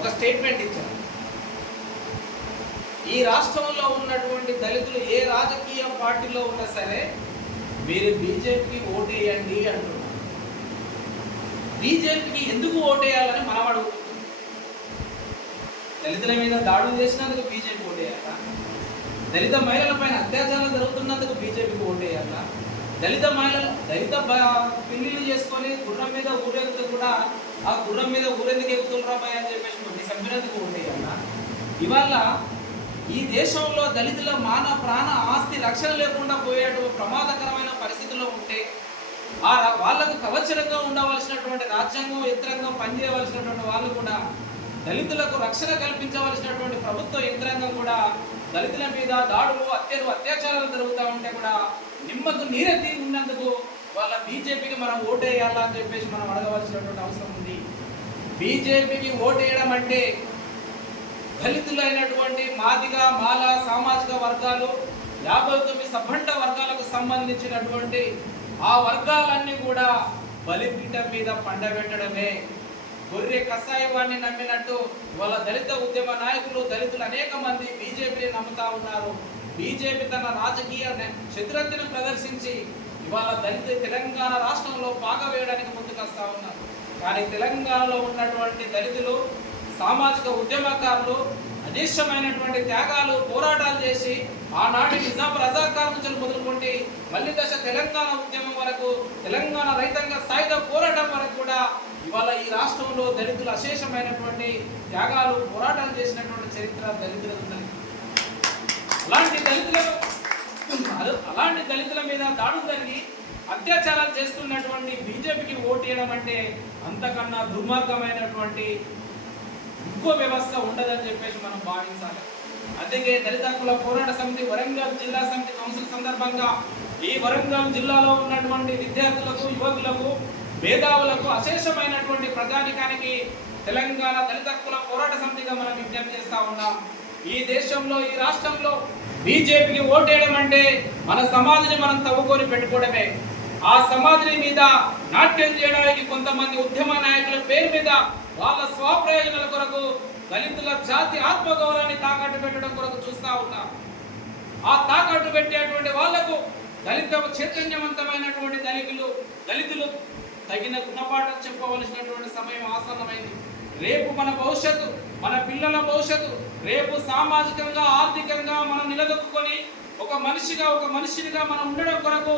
ఒక స్టేట్మెంట్ ఇచ్చారు. ఈ రాష్ట్రంలో ఉన్నటువంటి దళితులు ఏ రాజకీయ పార్టీలో ఉన్నా సరే మీరు బీజేపీకి ఓటేయండి అంటున్నారు. బీజేపీకి ఎందుకు ఓటేయాలని మనం అడుగుతున్నాం. దళితుల మీద దాడులు చేసినందుకు బీజేపీ ఓటేయాలా? దళిత మహిళల పైన అత్యాచారం జరుగుతున్నందుకు బీజేపీకి ఓటేయాలా? దళిత మహిళలు దళిత బ- పెళ్ళిళ్ళు చేసుకొని గుర్రం మీద ఊరేగుతూ కూడా ఆ గుర్రం మీద ఊరెందుకు ఎక్కుతుండ్రా అని చెప్పేసి కొన్ని చంపినందుకు అన్న. ఇవాళ ఈ దేశంలో దళితుల మాన ప్రాణ ఆస్తి రక్షణ లేకుండా పోయేటు ప్రమాదకరమైన పరిస్థితిలో ఉంటే ఆ వాళ్ళకు కవచరంగా ఉండవలసినటువంటి రాజ్యాంగం యంత్రాంగం పనిచేయవలసినటువంటి వాళ్ళు కూడా దళితులకు రక్షణ కల్పించవలసినటువంటి ప్రభుత్వ యంత్రాంగం కూడా దళితుల మీద దాడులు హత్యలు అత్యాచారాలు జరుగుతూ ఉంటే కూడా నిమ్మకు నీరెత్తి ఉన్నందుకు వాళ్ళ బీజేపీకి మనం ఓటేయాలా అని చెప్పేసి మనం అడగవలసినటువంటి అవసరం ఉంది బీజేపీకి ఓటేయడం అంటే దళితులైనటువంటి మాదిగ మాల సామాజిక వర్గాలు యాభై తొమ్మిది సబ్బండ వర్గాలకు సంబంధించినటువంటి ఆ వర్గాలన్నీ కూడా బలిపీఠం మీద పండబెట్టడమే. గొర్రె కషాయవాన్ని నమ్మినట్టు వాళ్ళ దళిత ఉద్యమ నాయకులు దళితులు అనేక మంది బీజేపీని నమ్ముతా ఉన్నారు. బీజేపీ తన రాజకీయ న- ప్రదర్శించి ఇవాళ దళిత తెలంగాణ రాష్ట్రంలో పాక వేయడానికి ముందుకొస్తా ఉన్నారు. కానీ తెలంగాణలో ఉన్నటువంటి దళితులు సామాజిక ఉద్యమకారులు అదృశ్యమైనటువంటి త్యాగాలు పోరాటాలు చేసి ఆనాటి నిజాం రజాకార్ నుంచి మొదలుకుంటే మళ్ళీ దశ తెలంగాణ ఉద్యమం వరకు తెలంగాణ రైతాంగ సాయుధ పోరాటం వరకు కూడా ఇవాళ ఈ రాష్ట్రంలో దళితులు అశేషమైనటువంటి త్యాగాలు పోరాటాలు చేసినటువంటి చరిత్ర దళితులు ఉన్నది అలాంటి దళితులు అలాంటి దళితుల మీద దాడులు జరిగి అత్యాచారాలు చేస్తున్నటువంటి బీజేపీకి ఓటేయడం అంటే అంతకన్నా దుర్మార్గమైనటువంటి ఇంకో వ్యవస్థ ఉండదని చెప్పేసి మనం భావించాలి. అందుకే దళిత హక్కుల పోరాట సమితి వరంగల్ జిల్లా సమితి కౌన్సిల్ సందర్భంగా ఈ వరంగల్ జిల్లాలో ఉన్నటువంటి విద్యార్థులకు యువకులకు మేధావులకు అశేషమైనటువంటి ప్రజానికానికి తెలంగాణ దళిత హక్కుల పోరాట సమితిగా మనం విజ్ఞప్తి చేస్తా ఉన్నాం. ఈ దేశంలో ఈ రాష్ట్రంలో బీజేపీకి ఓటేయడం అంటే మన సమాధిని మనం తవ్వుకొని పెట్టుకోవడమే. ఆ సమాధిని మీద నాట్యం చేయడానికి కొంతమంది ఉద్యమ నాయకుల పేరు మీద వాళ్ళ స్వప్రయోజనాల కొరకు దళితుల జాతి ఆత్మగౌరవాన్ని తాకట్టు పెట్టడం కొరకు చూస్తా ఉన్నాం. ఆ తాకట్టు పెట్టేటువంటి వాళ్ళకు దళిత చైతన్యవంతమైనటువంటి దళితులు దళితులు తగిన గుణపాఠం చెప్పవలసినటువంటి సమయం ఆసన్నమైంది. రేపు మన భవిష్యత్తు మన పిల్లల భవిష్యత్తు రేపు సామాజికంగా ఆర్థికంగా మనం నిలదొక్కుని ఒక మనిషిగా ఒక మనిషినిగా మనం ఉండడం కొరకు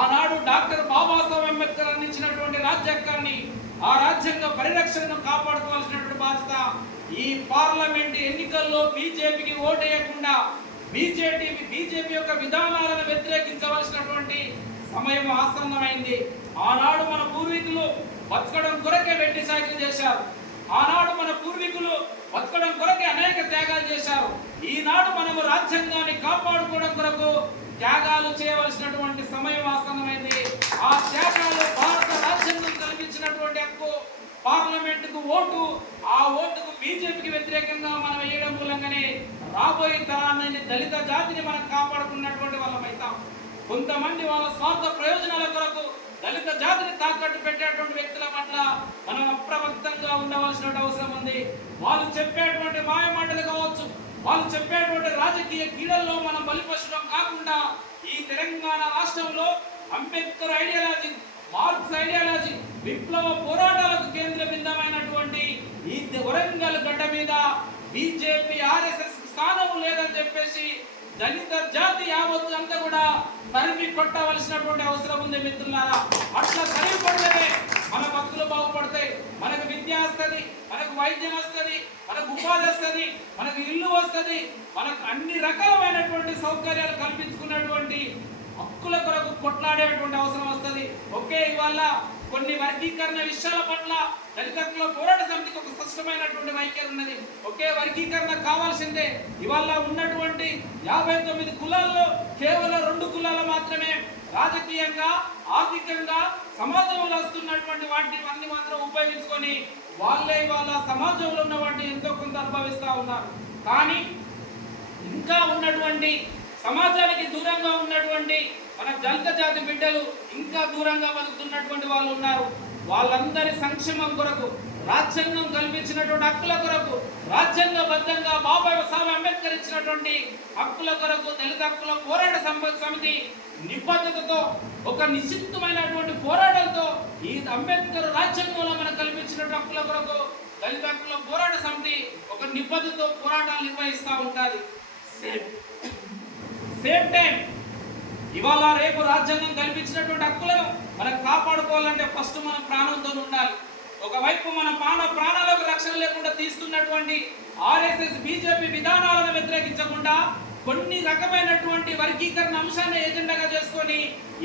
ఆనాడు డాక్టర్ బాబాసాహెబ్ అంబేద్కర్ అందించినటువంటి రాజ్యాంగాన్ని ఆ రాజ్యాంగ పరిరక్షణను కాపాడుకోవాల్సినటువంటి బాధ్యత ఈ పార్లమెంట్ ఎన్నికల్లో బీజేపీకి ఓటేయకుండా బీజేపీ బీజేపీ యొక్క విధానాలను వ్యతిరేకించవలసినటువంటి సమయం ఆసన్నమైంది. ఆనాడు మన పూర్వీకులు బతకడం కొరకే వెట్టి సాగిరి చేశారు. ఆనాడు మన పూర్వీకులు బతకడం కొరకే అనేక త్యాగాలు చేశారు. ఈనాడు మనము రాజ్యాంగాన్ని కాపాడుకోవడం కొరకు త్యాగాలు చేయవలసినటువంటి సమయం ఆసన్నమైంది. ఆ త్యాగాలు భారత రాజ్యాంగం కల్పించినటువంటి హక్కు పార్లమెంటుకు ఓటు ఆ ఓటుకు బీజేపీకి వ్యతిరేకంగా మనం వేయడం మూలంగానే రాబోయే తరాన్ని దళిత జాతిని మనం కాపాడుకున్నటువంటి వాళ్ళం అవుతాం కొంతమంది వాళ్ళ స్వార్థ ప్రయోజనాల కొరకు దళిత జాతిని తాకట్టు పెట్టేటువంటి వ్యక్తుల పట్ల మనం అప్రమత్తంగా ఉండవలసిన అవసరం ఉంది. వాళ్ళు చెప్పేటువంటి మాయ మాటలు కావచ్చు వాళ్ళు చెప్పేటువంటి రాజకీయ కీడల్లో మనం బలిపరచడం కాకుండా ఈ తెలంగాణ రాష్ట్రంలో అంబేద్కర్ ఐడియాలజీ మార్క్స్ ఐడియాలజీ విప్లవ పోరాటాలకు కేంద్ర బిందమైనటువంటి ఈ వరంగల్ గడ్డ మీద బీజేపీ ఆర్ఎస్ఎస్ దళిత జాతి యావత్తు అంతా కూడా తరిమి కొట్టవలసినటువంటి అవసరం ఉంది మిత్రులారా. అట్లా తరిమి కొడితేనే మన భక్తులు బాగుపడతాయి. మనకు విద్య వస్తుంది మనకు వైద్యం వస్తుంది మనకు ఉపాధి వస్తుంది మనకు ఇల్లు వస్తుంది మనకు అన్ని రకాలమైనటువంటి సౌకర్యాలు కల్పించుకున్నటువంటి హక్కుల కొరకు కొట్లాడేటువంటి అవసరం వస్తుంది. ఒకే ఇవాళ కొన్ని వర్గీకరణ విషయాల పట్ల దళితుల పోరాట సమితికి ఒక స్పష్టమైనటువంటి వైఖరి ఉన్నది. ఒకే వర్గీకరణ కావాల్సిందే. ఇవాళ ఉన్నటువంటి యాభై తొమ్మిది కులాల్లో కేవలం రెండు కులాలు మాత్రమే రాజకీయంగా ఆర్థికంగా సమాజంలో వస్తున్నటువంటి వాటిని అన్ని మాత్రం ఉపయోగించుకొని వాళ్ళే ఇవాళ సమాజంలో ఉన్న వాటిని ఎంతో కొంత అనుభవిస్తూ ఉన్నారు. కానీ ఇంకా ఉన్నటువంటి సమాజానికి దూరంగా ఉన్నటువంటి మన దళిత జాతి బిడ్డలు ఇంకా దూరంగా బతుకుతున్నటువంటి వాళ్ళు ఉన్నారు. వాళ్ళందరి సంక్షేమం కొరకు రాజ్యాంగం కల్పించినటువంటి హక్కుల కొరకు రాజ్యాంగబద్ధంగా బాబాసాహెబ్ అంబేద్కర్ ఇచ్చినటువంటి హక్కుల కొరకు దళిత హక్కుల పోరాట సమితి నిబద్ధతతో ఒక నిశ్చితమైనటువంటి పోరాటంతో ఈ అంబేద్కర్ రాజ్యాంగంలో మనకు కల్పించినటువంటి హక్కుల కొరకు దళిత హక్కుల పోరాట సమితి ఒక నిబద్ధతో పోరాటాలు నిర్వహిస్తూ ఉంటుంది. సేమ్ టైం ఇవాళ రేపు రాజ్యాంగం కల్పించినటువంటి హక్కులను మనం కాపాడుకోవాలంటే ఫస్ట్ మనం ప్రాణంతో ఉండాలి. ఒకవైపు మన ప్రాణ ప్రాణాలకు రక్షణ లేకుండా తీస్తున్నటువంటి ఆర్ఎస్ఎస్ బీజేపీ విధానాలను వ్యతిరేకించకుండా కొన్ని రకమైనటువంటి వర్గీకరణ అంశాన్ని ఎజెండాగా చేసుకొని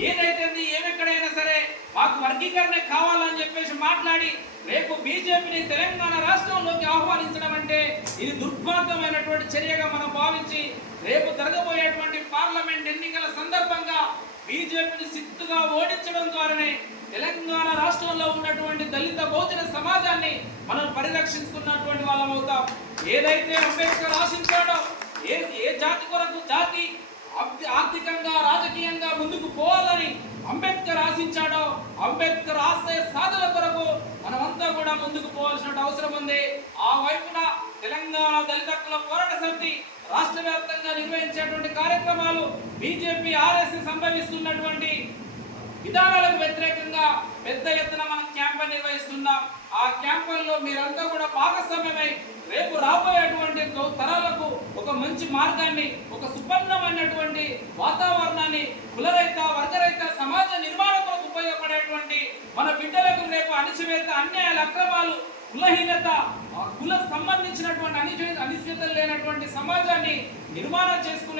ఏదైతే ఏమెక్కడైనా సరే మాకు వర్గీకరణ కావాలని చెప్పేసి మాట్లాడి రేపు బీజేపీని తెలంగాణ రాష్ట్రంలోకి ఆహ్వానించడం అంటే ఇది దుర్మార్గమైనటువంటి చర్యగా మనం భావించి రేపు జరగబోయేటువంటి పార్లమెంట్ ఎన్నికల సందర్భంగా బీజేపీని సిద్ధుగా ఓడించడం ద్వారానే తెలంగాణ రాష్ట్రంలో ఉన్నటువంటి దళిత బహుజన సమాజాన్ని మనం పరిరక్షించుకున్నటువంటి వాళ్ళం అవుతాం. ఏదైతే అంబేద్కర్ ఆశించాడో ఏ ఏ జాతి కొరకు జాతి ఆర్థికంగా రాజకీయంగా ముందుకు పోవాలని అంబేద్కర్ ఆశించాడో అంబేద్కర్ ఆశయ సాధన కొరకు మనమంతా కూడా ముందుకు పోవాల్సిన అవసరం ఉంది. ఆ వైపున తెలంగాణ దళిత పోరాట సమితి రాష్ట్ర వ్యాప్తంగా నిర్వహించేటువంటి కార్యక్రమాలు బీజేపీ ఆర్ఎస్ఎస్ సంభవిస్తున్నటువంటి విధానాలకు వ్యతిరేకంగా పెద్ద ఎత్తున మనం క్యాంపెయిన్ నిర్వహిస్తున్నాం. ఆ క్యాంపెయిన్లో మీరంతా కూడా భాగస్వామ్యమై రేపు రాబోయేటువంటి తరాలకు ఒక మంచి మార్గాన్ని ఒక సుపన్నమైనటువంటి వాతావరణాన్ని కులరైత వర్గరైత సమాజ నిర్మాణం కొరకు ఉపయోగపడేటువంటి మన బిడ్డలకు రేపు అణిచివేత అన్యాయాలు అక్రమాలు కులహీనత కుల సంబంధించినటువంటి అనిశ్చిత అనిశ్చిత లేనటువంటి సమాజాన్ని నిర్మాణం చేసుకునే